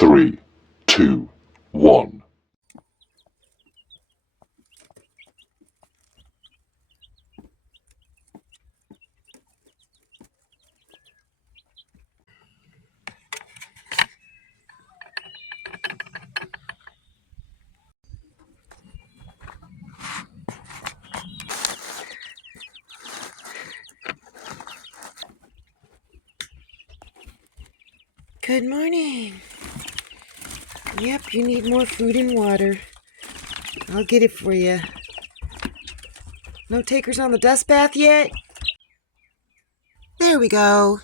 3, 2, 1. Good morning. Yep, you need more food and water. I'll get it for you. No takers on the dust bath yet? There we go.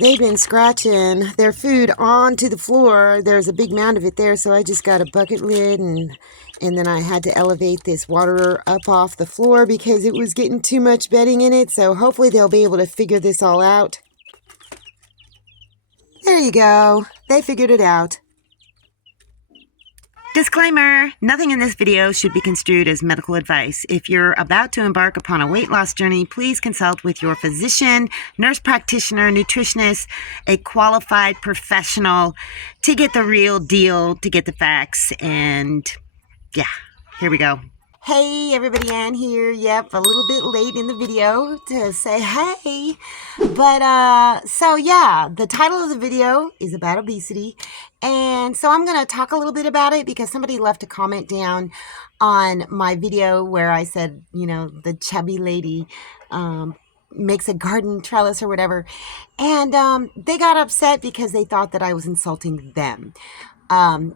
They've been scratching their food onto the floor. There's a big mound of it there, so I just got a bucket lid and then I had to elevate this water up off the floor because it was getting too much bedding in it, so hopefully they'll be able to figure this all out. There you go. They figured it out. Disclaimer, nothing in this video should be construed as medical advice. If you're about to embark upon a weight loss journey, please consult with your physician, nurse practitioner, nutritionist, a qualified professional to get the real deal, to get the facts, and yeah, here we go. Hey everybody, Ann here. Yep, a little bit late in the video to say hey. But so yeah, the title of the video is about obesity. And so I'm going to talk a little bit about it because somebody left a comment down on my video where I said, you know, the chubby lady makes a garden trellis or whatever. And they got upset because they thought that I was insulting them.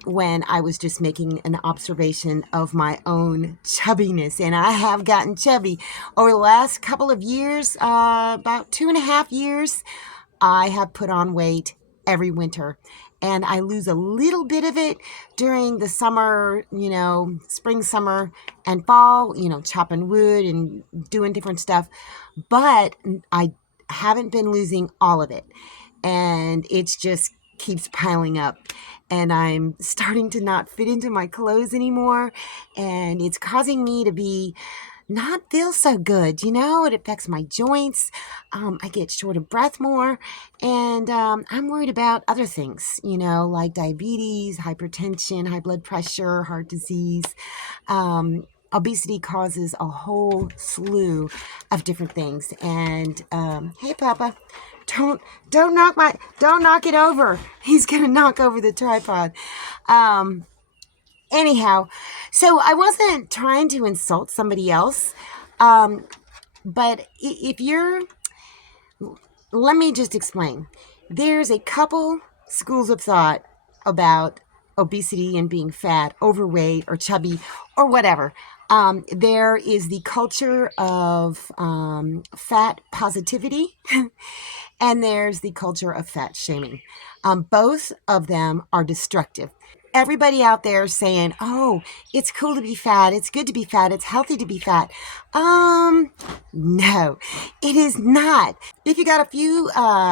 When I was just making an observation of my own chubbiness. And I have gotten chubby over the last couple of years, about 2.5 years. I have put on weight every winter. And I lose a little bit of it during the summer, you know, spring, summer, and fall, you know, chopping wood and doing different stuff. But I haven't been losing all of it. And it's just keeps piling up. And I'm starting to not fit into my clothes anymore. And it's causing me to be not feel so good, you know. It affects my joints. I get short of breath more. And I'm worried about other things, you know, like diabetes, hypertension, high blood pressure, heart disease. Obesity causes a whole slew of different things. And hey, Papa. Don't knock it over. He's gonna knock over the tripod. Anyhow, so I wasn't trying to insult somebody else, but if you're, let me just explain. There's a couple schools of thought about obesity and being fat, overweight, or chubby, or whatever. There is the culture of fat positivity, and there's the culture of fat shaming. Both of them are destructive. Everybody out there saying, oh, it's cool to be fat, it's good to be fat, it's healthy to be fat. No, it is not. If you got a few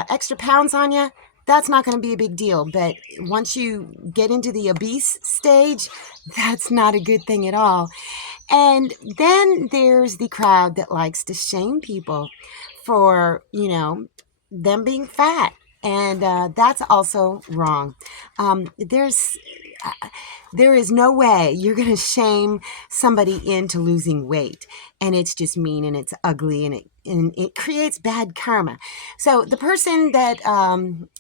extra pounds on you, that's not going to be a big deal. But once you get into the obese stage, that's not a good thing at all. And then there's the crowd that likes to shame people for, you know, them being fat. And that's also wrong. There is no way you're going to shame somebody into losing weight. And it's just mean and it's ugly and it creates bad karma. So the person that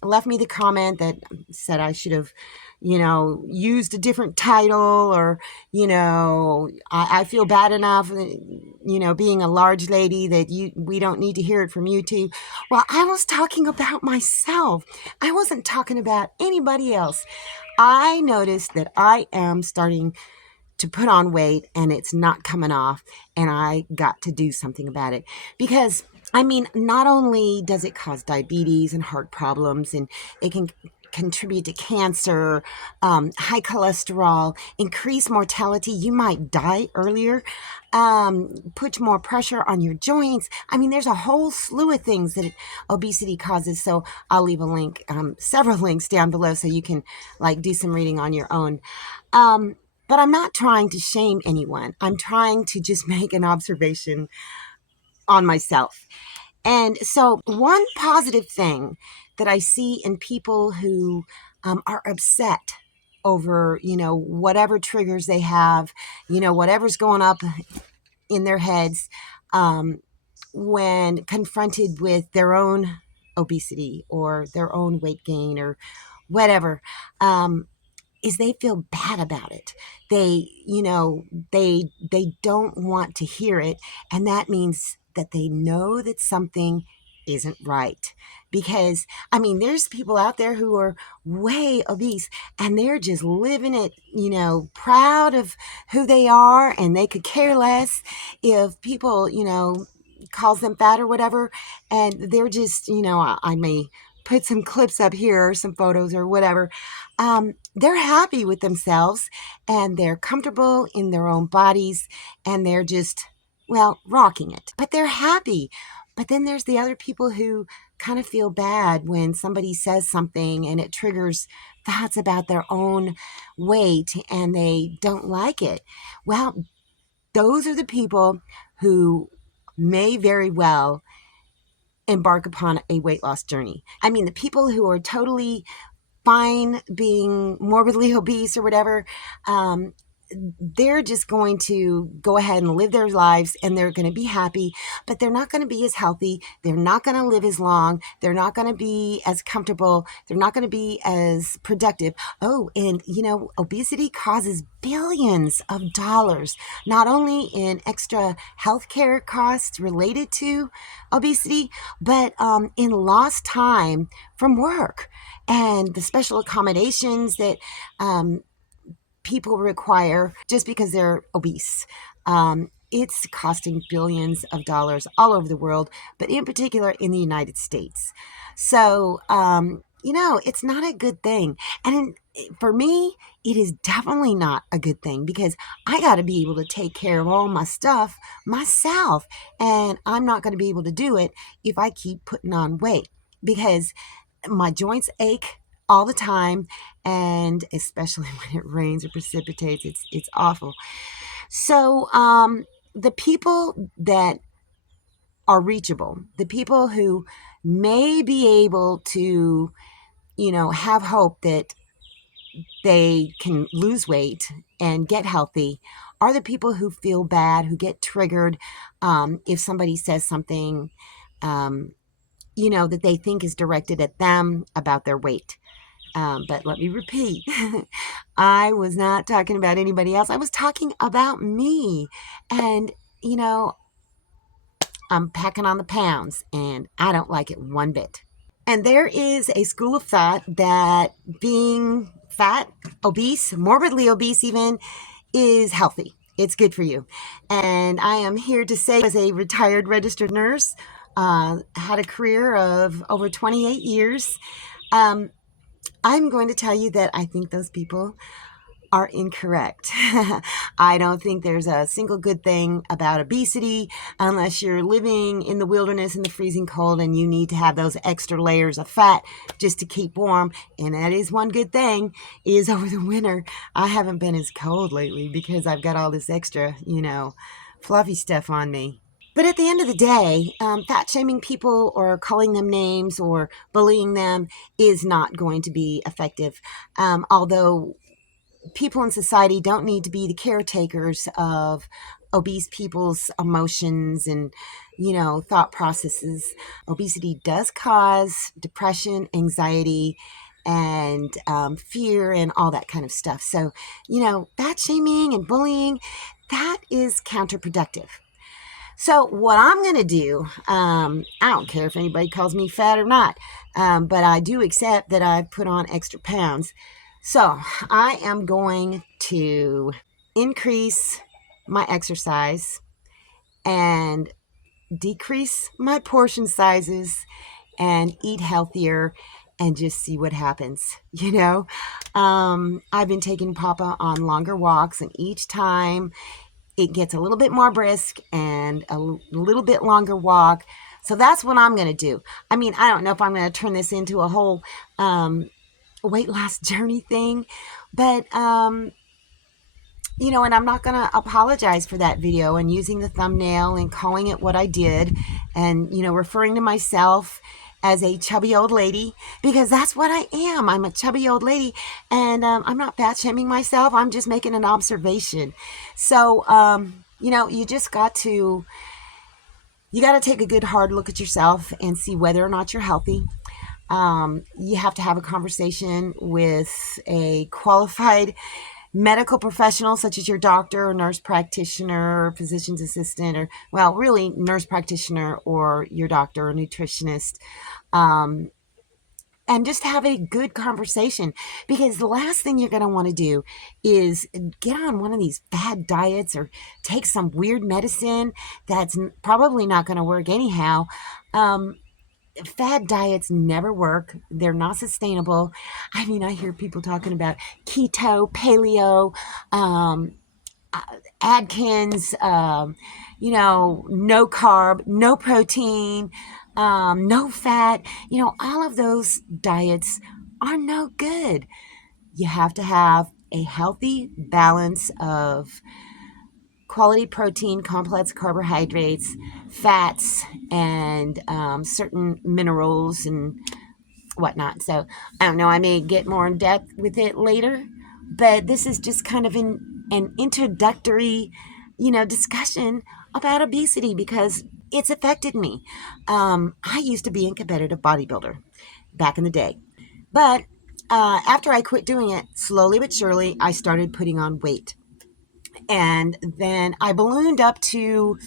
left me the comment that said I should have, you know, used a different title, or, you know, I feel bad enough, you know, being a large lady that we don't need to hear it from you too. Well, I was talking about myself. I wasn't talking about anybody else. I noticed that I am starting to put on weight and it's not coming off, and I got to do something about it. Because, I mean, not only does it cause diabetes and heart problems, and it can contribute to cancer, high cholesterol, increased mortality, you might die earlier, put more pressure on your joints. I mean, there's a whole slew of things that obesity causes. So I'll leave a link, several links down below so you can like do some reading on your own. But I'm not trying to shame anyone. I'm trying to just make an observation on myself. And so one positive thing that I see in people who are upset over, whatever triggers they have, whatever's going up in their heads when confronted with their own obesity or their own weight gain or whatever. Is they feel bad about it. They don't want to hear it, and that means that they know that something isn't right. Because there's people out there who are way obese and they're just living it, proud of who they are, and they could care less if people, calls them fat or whatever, and they're just, I may put some clips up here or some photos or whatever. They're happy with themselves and they're comfortable in their own bodies and they're just, well, rocking it. But they're happy. But then there's the other people who kind of feel bad when somebody says something and it triggers thoughts about their own weight and they don't like it. Well, those are the people who may very well embark upon a weight loss journey. The people who are totally fine being morbidly obese or whatever, they're just going to go ahead and live their lives and they're going to be happy, but they're not going to be as healthy. They're not going to live as long. They're not going to be as comfortable. They're not going to be as productive. Oh, and obesity causes billions of dollars, not only in extra healthcare costs related to obesity, but in lost time from work and the special accommodations that people require just because they're obese. It's costing billions of dollars all over the world, but in particular in the United States. So, it's not a good thing. And for me, it is definitely not a good thing because I got to be able to take care of all my stuff myself. And I'm not going to be able to do it if I keep putting on weight because my joints ache all the time, and especially when it rains or precipitates, it's awful. So the people that are reachable, the people who may be able to, have hope that they can lose weight and get healthy, are the people who feel bad, who get triggered if somebody says something, that they think is directed at them about their weight. But let me repeat, I was not talking about anybody else. I was talking about me. And, I'm packing on the pounds and I don't like it one bit. And there is a school of thought that being fat, obese, morbidly obese even, is healthy. It's good for you. And I am here to say, as a retired registered nurse, had a career of over 28 years, I'm going to tell you that I think those people are incorrect. I don't think there's a single good thing about obesity unless you're living in the wilderness in the freezing cold and you need to have those extra layers of fat just to keep warm. And that is one good thing is over the winter, I haven't been as cold lately because I've got all this extra, fluffy stuff on me. But at the end of the day, fat shaming people or calling them names or bullying them is not going to be effective. Although people in society don't need to be the caretakers of obese people's emotions and, thought processes. Obesity does cause depression, anxiety, and fear and all that kind of stuff. So, fat shaming and bullying, that is counterproductive. So what I'm going to do, I don't care if anybody calls me fat or not, but I do accept that I've put on extra pounds. So I am going to increase my exercise and decrease my portion sizes and eat healthier and just see what happens. I've been taking Papa on longer walks, and each time it gets a little bit more brisk and a little bit longer walk. So that's what I'm going to do. I don't know if I'm going to turn this into a whole weight loss journey thing, but, and I'm not going to apologize for that video and using the thumbnail and calling it what I did and, referring to myself as a chubby old lady, because that's what I am. I'm a chubby old lady, and I'm not fat shaming myself. I'm just making an observation. So, you just you got to take a good hard look at yourself and see whether or not you're healthy. You have to have a conversation with a qualified medical professional, such as your doctor or nurse practitioner or physician's assistant, or, well, really nurse practitioner or your doctor or nutritionist. And just have a good conversation, because the last thing you're going to want to do is get on one of these fad diets or take some weird medicine that's probably not going to work anyhow. Fad diets never work. They're not sustainable. I mean, I hear people talking about keto, paleo, Atkins, no carb, no protein, no fat. All of those diets are no good. You have to have a healthy balance of quality protein, complex carbohydrates, fats, and certain minerals and whatnot. So I don't know, I may get more in depth with it later, but this is just kind of an introductory, discussion about obesity, because it's affected me. I used to be a competitive bodybuilder back in the day, but after I quit doing it, slowly but surely, I started putting on weight. And then I ballooned up to,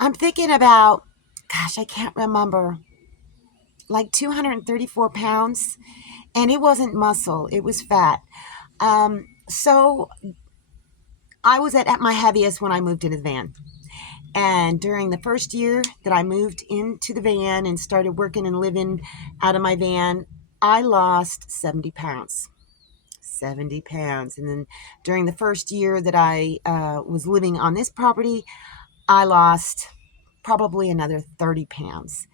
I'm thinking about, gosh, I can't remember, like 234 pounds. And it wasn't muscle, it was fat. So I was at my heaviest when I moved into the van. And during the first year that I moved into the van and started working and living out of my van, I lost 70 pounds. 70 pounds. And then during the first year that I was living on this property, I lost probably another 30 pounds.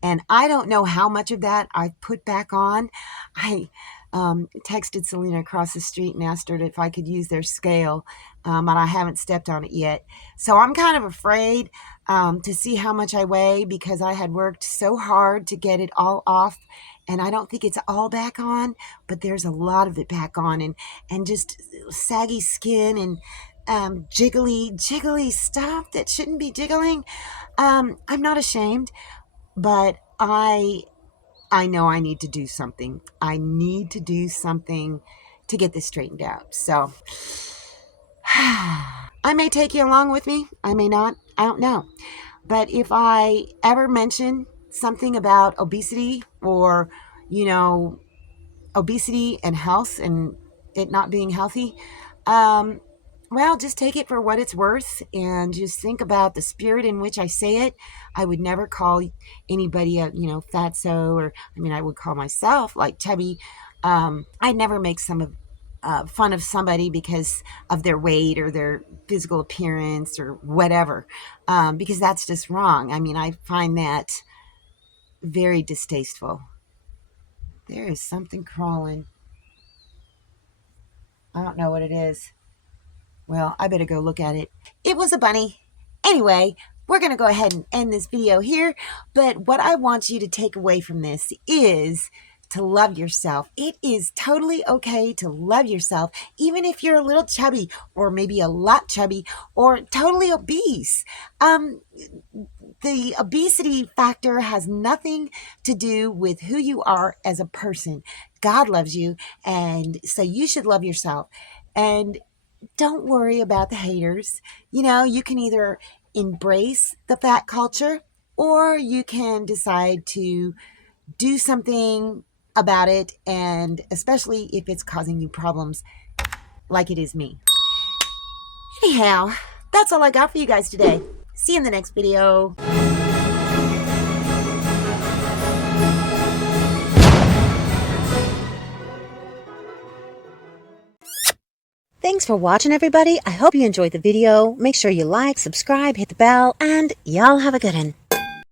And I don't know how much of that I've put back on. I texted Selena across the street and asked her if I could use their scale, and I haven't stepped on it yet. So I'm kind of afraid to see how much I weigh, because I had worked so hard to get it all off. And I don't think it's all back on, but there's a lot of it back on, and just saggy skin and jiggly stuff that shouldn't be jiggling. I'm not ashamed, but I know I need to do something. I need to do something to get this straightened out. So I may take you along with me. I may not. I don't know. But if I ever mention something about obesity, or, obesity and health and it not being healthy, well, just take it for what it's worth, and just think about the spirit in which I say it. I would never call anybody a, fatso, or, I would call myself like chubby. I'd never make fun of somebody because of their weight or their physical appearance or whatever, because that's just wrong. I find that very distasteful. There is something crawling. I don't know what it is. Well, I better go look at it. It was a bunny. Anyway, we're going to go ahead and end this video here. But what I want you to take away from this is to love yourself. It is totally okay to love yourself, even if you're a little chubby, or maybe a lot chubby, or totally obese. The obesity factor has nothing to do with who you are as a person. God loves you, and so you should love yourself. And don't worry about the haters. You can either embrace the fat culture, or you can decide to do something about it, and especially if it's causing you problems like it is me. Anyhow, that's all I got for you guys today. See you in the next video. Thanks for watching, everybody. I hope you enjoyed the video. Make sure you like, subscribe, hit the bell, and y'all have a good one.